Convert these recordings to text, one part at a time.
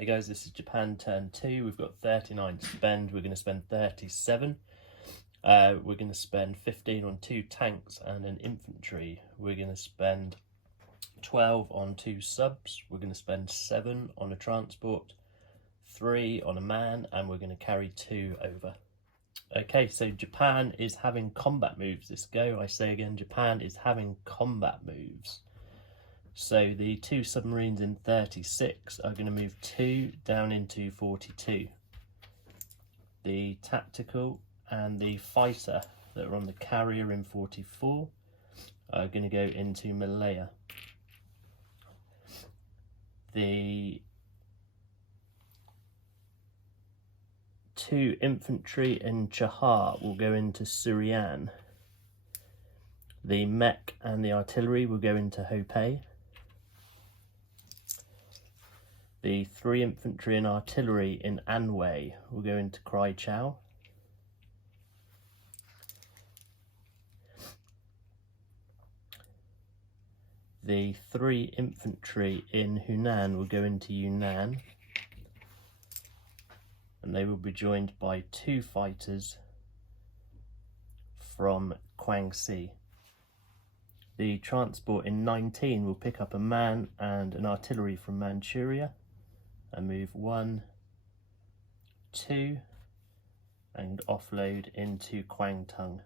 Hey guys, this is Japan turn 2. We've got 39 to spend. We're going to spend 37. We're going to spend 15 on 2 tanks and an infantry. We're going to spend 12 on 2 subs. We're going to spend 7 on a transport, 3 on a man, and we're going to carry 2 over. Okay, so Japan is having combat moves this go. I say again, Japan is having combat moves. So the 2 submarines in 36 are going to move 2 down into 42. The tactical and the fighter that are on the carrier in 44 are going to go into Malaya. The 2 infantry in Chahar will go into Surian. The mech and the artillery will go into Hopei. The 3 infantry and artillery in Anhui will go into Kwaichow. The 3 infantry in Hunan will go into Yunnan, and they will be joined by 2 fighters from Guangxi. The transport in 19 will pick up a man and an artillery from Manchuria and move 1, 2 and offload into Kwangtung.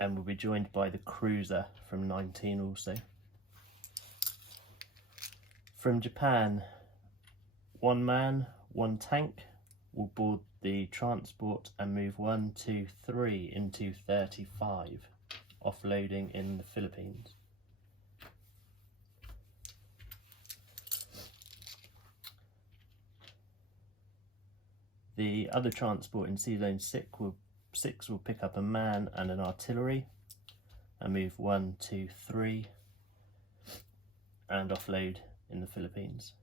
And will be joined by the cruiser from 19 also. From Japan, 1 man, 1 tank will board the transport and move 1, 2, 3 into 35, offloading in the Philippines. The other transport in Sea Zone 6 will pick up a man and an artillery and move 1, 2, 3 and offload in the Philippines.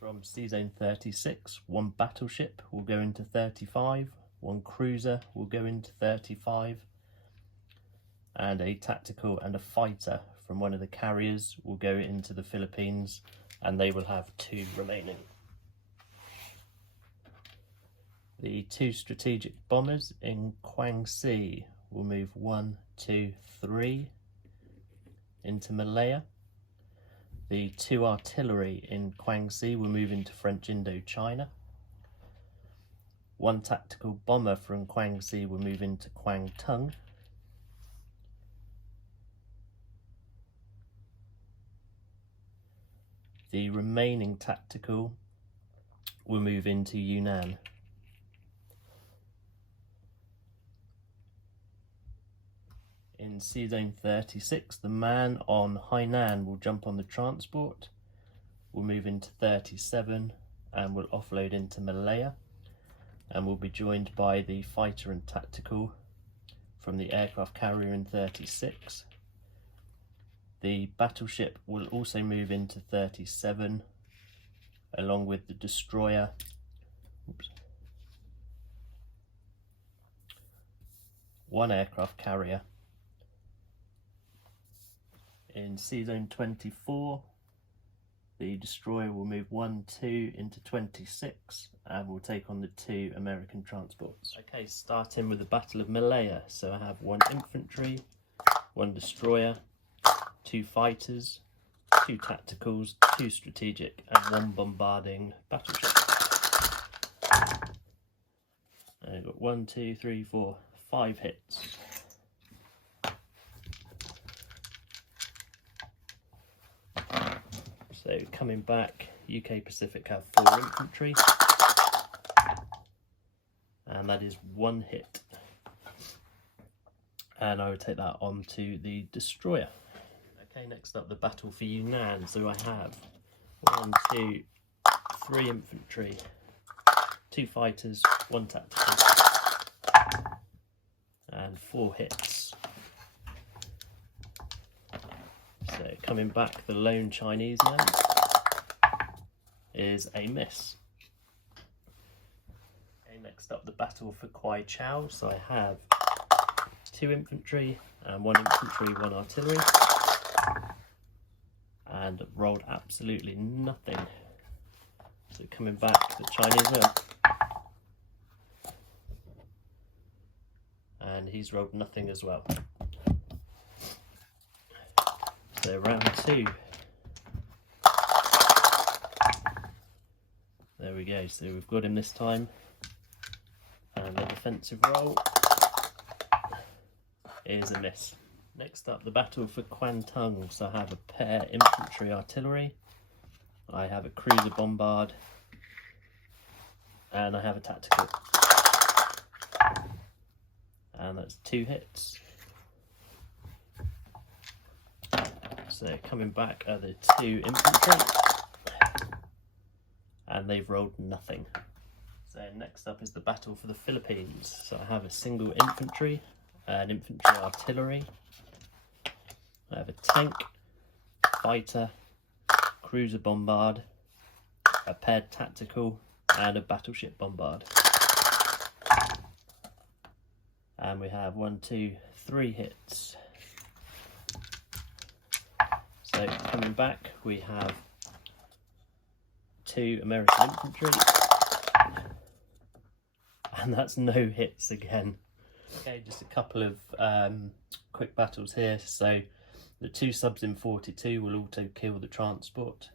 From Sea Zone 36, 1 battleship will go into 35, 1 cruiser will go into 35, and a tactical and a fighter from one of the carriers will go into the Philippines, and they will have 2 remaining. The 2 strategic bombers in Guangxi will move 1, 2, 3 into Malaya. The 2 artillery in Guangxi will move into French Indochina. 1 tactical bomber from Guangxi will move into Kwangtung. The remaining tactical will move into Yunnan. In Sea Zone 36, the man on Hainan will jump on the transport, will move into 37 and will offload into Malaya, and will be joined by the fighter and tactical from the aircraft carrier in 36. The battleship will also move into 37 along with the destroyer. Oops. 1 aircraft carrier. In Sea Zone 24, the destroyer will move 1, 2 into 26 and will take on the 2 American transports. Okay, starting with the Battle of Malaya. So I have 1 infantry, 1 destroyer, 2 fighters, 2 tacticals, 2 strategic and 1 bombarding battleship. And we've got 1, 2, 3, 4, 5 hits. So coming back, UK Pacific have 4 infantry, and that is 1 hit. And I would take that on to the destroyer. Okay, next up, the battle for Yunnan. So I have 1, 2, 3 infantry, 2 fighters, 1 tactical, and 4 hits. So coming back, the lone Chinese man is a miss. Okay, next up, the battle for Kwai Chau. So I have 2 infantry and 1 infantry, 1 artillery, and rolled absolutely nothing. So coming back, the Chinese man, and he's rolled nothing as well. So round 2. There we go, so we've got him this time. And the defensive roll is a miss. Next up, the battle for Kwantung. So I have a pair infantry artillery, I have a cruiser bombard, and I have a tactical. And that's 2 hits. So coming back are the 2 infantry, and they've rolled nothing. So next up is the battle for the Philippines. So I have a single infantry, an infantry artillery, I have a tank, fighter, cruiser bombard, a paired tactical, and a battleship bombard. And we have 1, 2, 3 hits. So coming back, we have 2 American infantry, and that's no hits again. Okay, just a couple of quick battles here. So the 2 subs in 42 will auto kill the transport,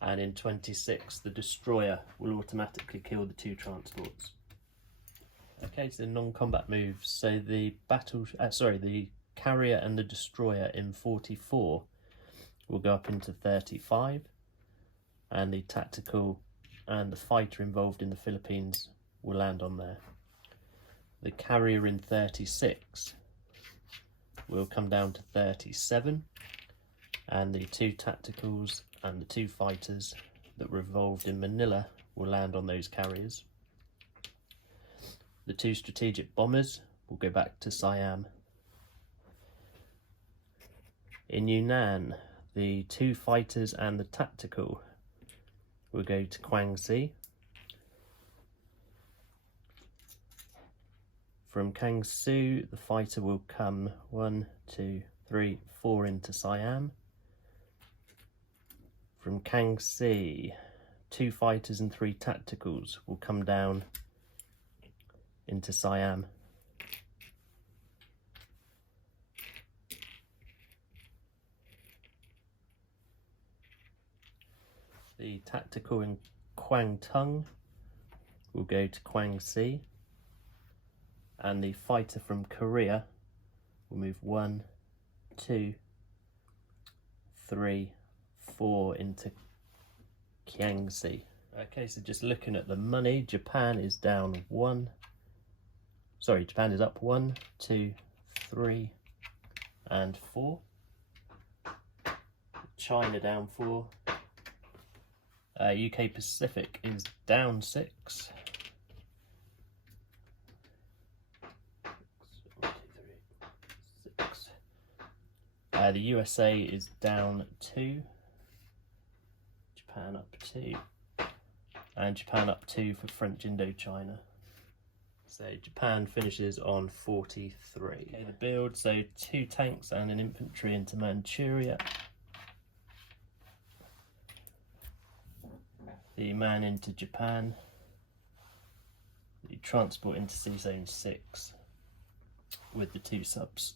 and in 26 the destroyer will automatically kill the 2 transports. Okay, so non-combat moves. So the the carrier and the destroyer in 44 will go up into 35, and the tactical and the fighter involved in the Philippines will land on there. The carrier in 36 will come down to 37, and the 2 tacticals and the 2 fighters that were involved in Manila will land on those carriers. The 2 strategic bombers will go back to Siam. In Yunnan, the 2 fighters and the tactical will go to Guangxi. From Kangsu, the fighter will come 1, 2, 3, 4 into Siam. From Kangxi, 2 fighters and 3 tacticals will come down into Siam. The tactical in Kwangtung will go to Guangxi, and the fighter from Korea will move 1, 2, 3, 4 into Kiangsi. Okay, so just looking at the money, Japan is down Japan is up 1, 2, 3, and 4. China down 4. UK Pacific is down 6. The USA is down 2. Japan up 2. And Japan up 2 for French Indochina. So Japan finishes on 43. Okay, the build, so 2 tanks and an infantry into Manchuria. The man into Japan. The transport into Sea Zone 6 with the 2 subs.